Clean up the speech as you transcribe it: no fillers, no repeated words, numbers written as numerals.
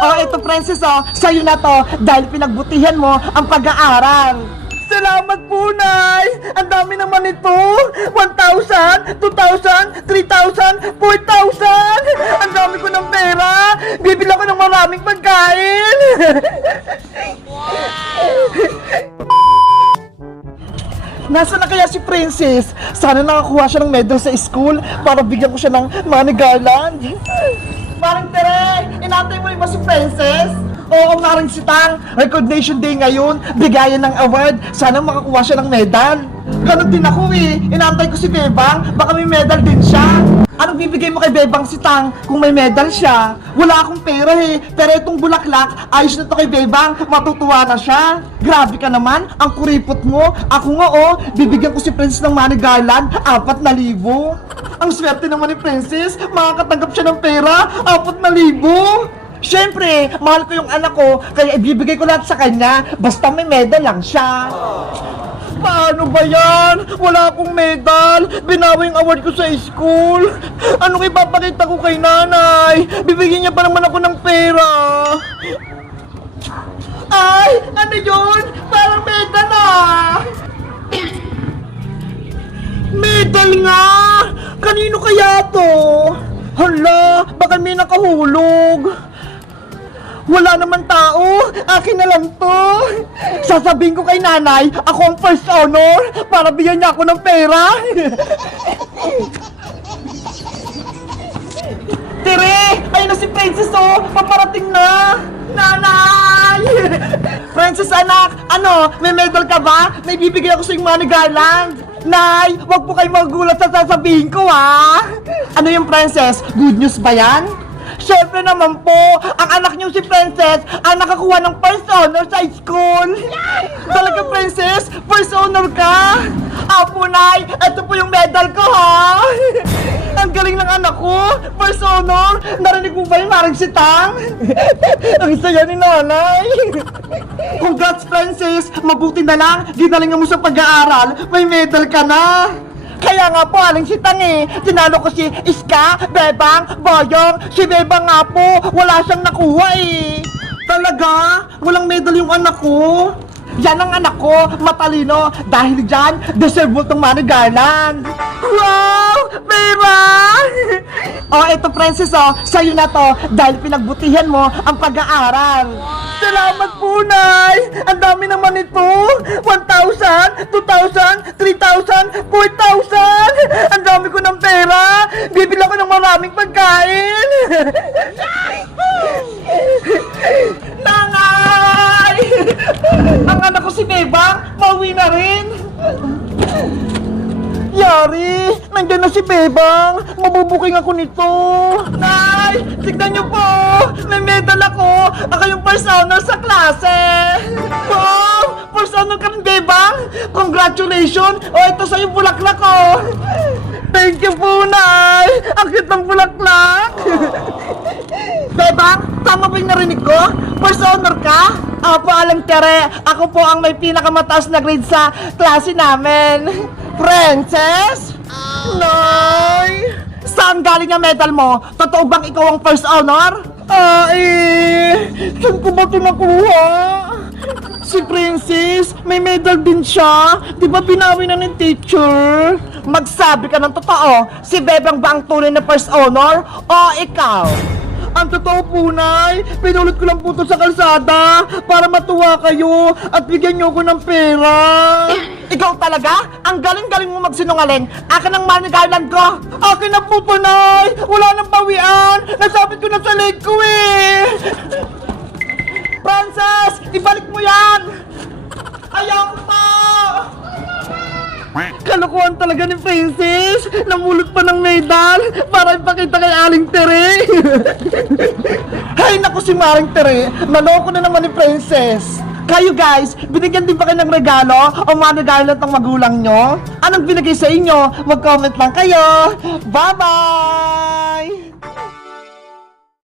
Oh, ito Princess, oh, sa'yo na to dahil pinagbutihan mo ang pag-aaral. Salamat po, Nay! Ang dami naman ito! 1,000, 2,000, 3,000, 4,000! Ang dami ko ng pera! Bibili ako ng maraming pagkain! Nasaan na kaya si Princess? Sana nakakuha siya ng medal sa school para bigyan ko siya ng money garland. Maring Tere, inantay mo rin ba si Princess? Oo, Maring Sitang. Recognition Day ngayon, bigayan ng award. Sana makakuha siya ng medal. Ganon din ako eh. Inantay ko si Bebang, baka may medal din siya. Anong bibigay mo kay Bebang Sitang kung may medal siya? Wala akong pera eh. Pero itong bulaklak, ayos na to kay Bebang. Matutuwa na siya. Grabe ka naman, ang kuripot mo. Ako nga oh, bibigyan ko si Princess ng money garland, 4,000. Ang swerte naman ni Princess, makakatanggap siya ng pera, 4,000. Siyempre, mahal ko yung anak ko, kaya ibibigay ko lahat sa kanya, basta may medal lang siya. Paano ba yan? Wala akong medal. Binawi yung award ko sa school. Ano ipapakita ko kay nanay? Bibigyan niya pa naman ako ng pera. Ay! Ano yun? Parang medal ah! Medal nga! Kanino kaya to? Hala, baka may nakahulog. Wala naman tao, akin na lang to. Sasabihin ko kay nanay, ako ang first honor para bigyan niya ako ng pera. Tere, ayun na si Princess oh, paparating na. Nanay! Princess anak, ano, may medal ka ba? May bibigay ako sa yung money garland. Nay, wag po kayo magulat sa sasabihin ko ha. Ano yung Princess, good news ba yan? Siyempre naman po, ang anak niyo si Princess ang nakakuha ng first honor sa school. Talaga Princess, first honor ka. Apo Nay, ito po yung medal ko ha. Ang galing ng anak ko, first honor. Narinig mo ba yung Maring Sitang? Ang saya ni nanay. Congrats Princess, mabuti na lang, ginalingan mo sa pag-aaral, may medal ka na. Kaya nga po, Aling Sitang eh, tinalo ko si Iska, Bebang, Boyong, si Bebang nga po, wala siyang nakuha eh. Talaga? Walang medal yung anak ko? Yan ang anak ko, matalino, dahil dyan, deserve mo itong money garland. Wow! Pera! Oh, ito Princess oh, sa'yo na to, dahil pinagbutihan mo ang pag-aaral. Salamat po, Nay! Ang dami naman ito! 1,000, 2,000, 3,000, 4,000! Ang dami ko ng pera! Bibili ako ng maraming pagkain! Nanay! Ang anak ko si Bebang, mauwi na rin! Yari! Nandiyan na si Bebang! Mabubuking ako nito! Nay! Tignan niyo po! May medal ako! Ako yung first honor sa klase! Wow! First honor ka rin, Bebang! Congratulations! O, ito sa'yo bulaklak ko! Thank you po, Nay! Ang cute ng bulaklak! Bebang, tama ba yung narinig ko? First honor ka? Apo, Aling Tere, ako po ang may pinakamataas na grade sa klase namin. Princess? Nay! Saan galing ang medal mo? Totoo bang ikaw ang first honor? Saan ko ba ito nakuha? Si Princess, may medal din siya. Di ba binawi na ng teacher? Magsabi ka ng totoo. Si Bebang ba ang tunay na first honor? O ikaw? Ang totoo po, Nay, pinulot ko lang po ito sa kalsada para matuwa kayo at bigyan niyo ko ng pera. Ikaw talaga? Ang galing-galing mo magsinungaling. Akin ang money garland ko. Akin na po, Nay. Wala nang bawian. Nasabit ko na sa leg ko eh. Princess, ibalik mo yan. Ayaw pa. Kalokohan talaga ni Princess. Namulot pa ng medal para ipakita kay Aling Tere. Hay naku si Maring Tere, naloko na naman ni Princess. Kayo guys, binigyan din ba kayo ng regalo o money garland ng magulang nyo? Anong binigay sa inyo? Mag-comment lang kayo. Bye-bye!